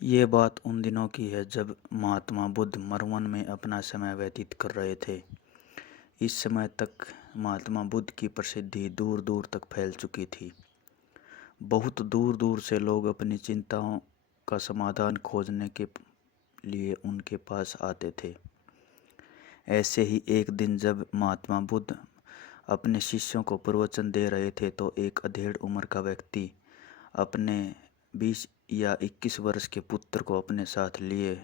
ये बात उन दिनों की है जब महात्मा बुद्ध मरुवन में अपना समय व्यतीत कर रहे थे। इस समय तक महात्मा बुद्ध की प्रसिद्धि दूर दूर तक फैल चुकी थी। बहुत दूर दूर से लोग अपनी चिंताओं का समाधान खोजने के लिए उनके पास आते थे। ऐसे ही एक दिन जब महात्मा बुद्ध अपने शिष्यों को प्रवचन दे रहे थे तो एक अधेड़ उम्र का व्यक्ति अपने 20 या 21 वर्ष के पुत्र को अपने साथ लिए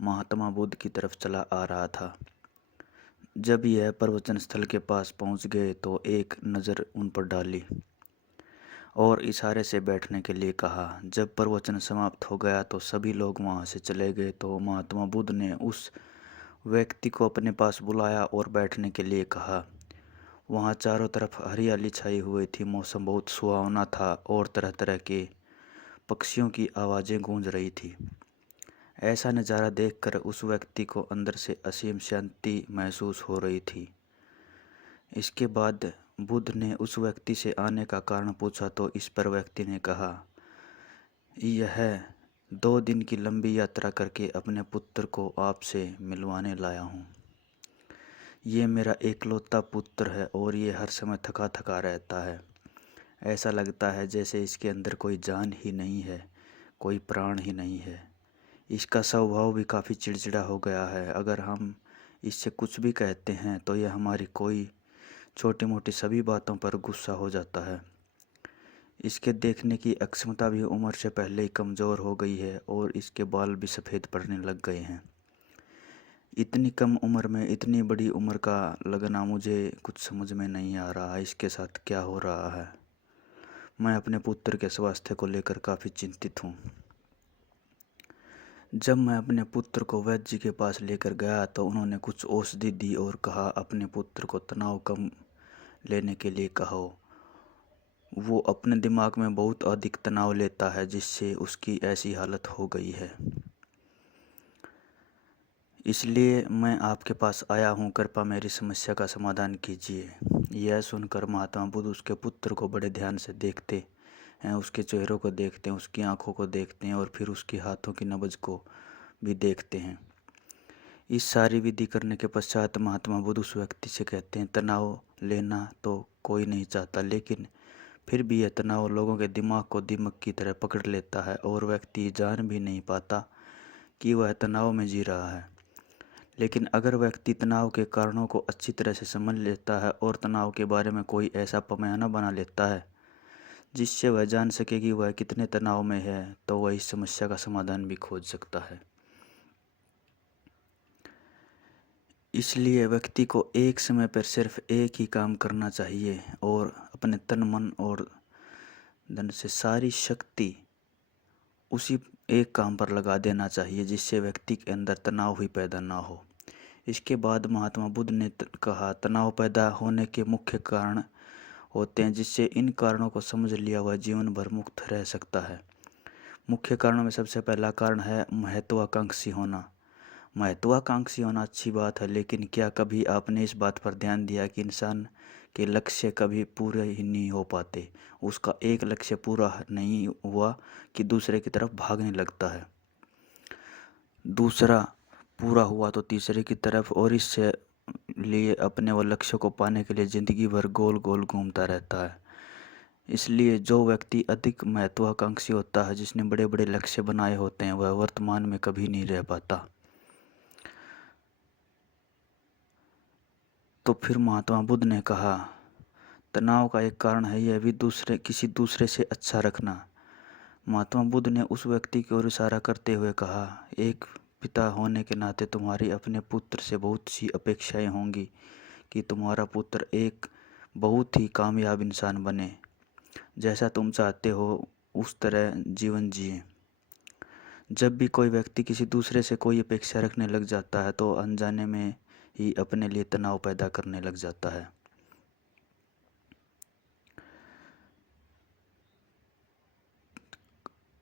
महात्मा बुद्ध की तरफ चला आ रहा था। जब यह प्रवचन स्थल के पास पहुंच गए तो एक नज़र उन पर डाली और इशारे से बैठने के लिए कहा। जब प्रवचन समाप्त हो गया तो सभी लोग वहां से चले गए तो महात्मा बुद्ध ने उस व्यक्ति को अपने पास बुलाया और बैठने के लिए कहा। वहां चारों तरफ हरियाली छाई हुई थी, मौसम बहुत सुहावना था और तरह तरह के पक्षियों की आवाज़ें गूंज रही थी। ऐसा नज़ारा देखकर उस व्यक्ति को अंदर से असीम शांति महसूस हो रही थी। इसके बाद बुद्ध ने उस व्यक्ति से आने का कारण पूछा तो इस पर व्यक्ति ने कहा, यह 2 दिन की लंबी यात्रा करके अपने पुत्र को आपसे मिलवाने लाया हूँ। ये मेरा एकलौता पुत्र है और ये हर समय थका थका रहता है। ऐसा लगता है जैसे इसके अंदर कोई जान ही नहीं है, कोई प्राण ही नहीं है। इसका स्वभाव भी काफ़ी चिड़चिड़ा हो गया है। अगर हम इससे कुछ भी कहते हैं तो यह हमारी कोई छोटी मोटी सभी बातों पर गुस्सा हो जाता है। इसके देखने की अक्षमता भी उम्र से पहले ही कमज़ोर हो गई है और इसके बाल भी सफ़ेद पड़ने लग गए हैं। इतनी कम उम्र में इतनी बड़ी उम्र का लगना मुझे कुछ समझ में नहीं आ रहा है। इसके साथ क्या हो रहा है? मैं अपने पुत्र के स्वास्थ्य को लेकर काफ़ी चिंतित हूँ। जब मैं अपने पुत्र को वैद्य जी के पास लेकर गया तो उन्होंने कुछ औषधि दी और कहा अपने पुत्र को तनाव कम लेने के लिए कहो। वो अपने दिमाग में बहुत अधिक तनाव लेता है जिससे उसकी ऐसी हालत हो गई है। इसलिए मैं आपके पास आया हूँ, कृपया मेरी समस्या का समाधान कीजिए। यह सुनकर महात्मा बुद्ध उसके पुत्र को बड़े ध्यान से देखते हैं, उसके चेहरों को देखते हैं, उसकी आंखों को देखते हैं और फिर उसके हाथों की नब्ज को भी देखते हैं। इस सारी विधि करने के पश्चात महात्मा बुद्ध उस व्यक्ति से कहते हैं, तनाव लेना तो कोई नहीं चाहता, लेकिन फिर भी यह तनाव लोगों के दिमाग को दीमक की तरह पकड़ लेता है और व्यक्ति जान भी नहीं पाता कि वह तनाव में जी रहा है। लेकिन अगर व्यक्ति तनाव के कारणों को अच्छी तरह से समझ लेता है और तनाव के बारे में कोई ऐसा पैमाना बना लेता है जिससे वह जान सके कि वह कितने तनाव में है, तो वह इस समस्या का समाधान भी खोज सकता है। इसलिए व्यक्ति को एक समय पर सिर्फ एक ही काम करना चाहिए और अपने तन मन और धन से सारी शक्ति उसी एक काम पर लगा देना चाहिए जिससे व्यक्ति के अंदर तनाव ही पैदा ना हो। इसके बाद महात्मा बुद्ध ने कहा, तनाव पैदा होने के मुख्य कारण होते हैं, जिससे इन कारणों को समझ लिया वह जीवन भर मुक्त रह सकता है। मुख्य कारणों में सबसे पहला कारण है महत्वाकांक्षी होना। महत्वाकांक्षी होना अच्छी बात है, लेकिन क्या कभी आपने इस बात पर ध्यान दिया कि इंसान के लक्ष्य कभी पूरे ही नहीं हो पाते। उसका एक लक्ष्य पूरा नहीं हुआ कि दूसरे की तरफ भागने लगता है, दूसरा पूरा हुआ तो तीसरे की तरफ, और इससे लिए अपने वो लक्ष्य को पाने के लिए ज़िंदगी भर गोल गोल घूमता रहता है। इसलिए जो व्यक्ति अधिक महत्वाकांक्षी होता है, जिसने बड़े बड़े लक्ष्य बनाए होते हैं, वह वर्तमान में कभी नहीं रह पाता। तो फिर महात्मा बुद्ध ने कहा, तनाव का एक कारण है यह भी किसी दूसरे से अच्छा रखना। महात्मा बुद्ध ने उस व्यक्ति की ओर इशारा करते हुए कहा, एक पिता होने के नाते तुम्हारी अपने पुत्र से बहुत सी अपेक्षाएं होंगी कि तुम्हारा पुत्र एक बहुत ही कामयाब इंसान बने, जैसा तुम चाहते हो उस तरह जीवन जिए। जब भी कोई व्यक्ति किसी दूसरे से कोई अपेक्षा रखने लग जाता है तो अनजाने में ही अपने लिए तनाव पैदा करने लग जाता है।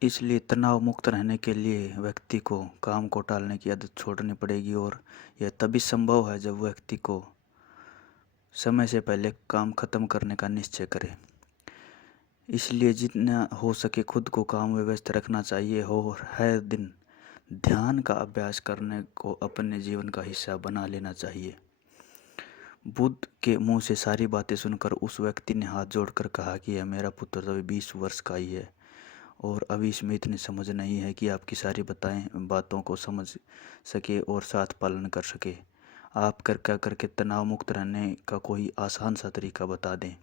इसलिए तनाव मुक्त रहने के लिए व्यक्ति को काम को टालने की आदत छोड़नी पड़ेगी और यह तभी संभव है जब व्यक्ति को समय से पहले काम खत्म करने का निश्चय करे। इसलिए जितना हो सके खुद को काम में व्यस्त रखना चाहिए और हर दिन ध्यान का अभ्यास करने को अपने जीवन का हिस्सा बना लेना चाहिए। बुद्ध के मुंह से सारी बातें सुनकर उस व्यक्ति ने हाथ जोड़कर कहा कि यह मेरा पुत्र तो अभी 20 वर्ष का ही है और अभी इसमें इतनी समझ नहीं है कि आपकी सारी बातों को समझ सके और साथ पालन कर सके। आप कृपया करके तनाव मुक्त रहने का कोई आसान सा तरीका बता दें।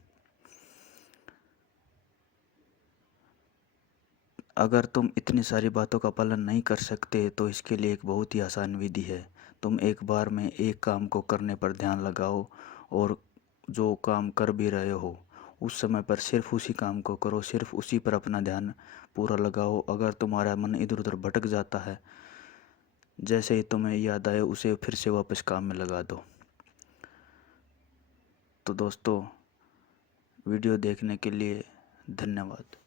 अगर तुम इतनी सारी बातों का पालन नहीं कर सकते तो इसके लिए एक बहुत ही आसान विधि है। तुम एक बार में एक काम को करने पर ध्यान लगाओ और जो काम कर भी रहे हो उस समय पर सिर्फ उसी काम को करो, सिर्फ उसी पर अपना ध्यान पूरा लगाओ। अगर तुम्हारा मन इधर उधर भटक जाता है, जैसे ही तुम्हें याद आए उसे फिर से वापस काम में लगा दो। तो दोस्तों, वीडियो देखने के लिए धन्यवाद।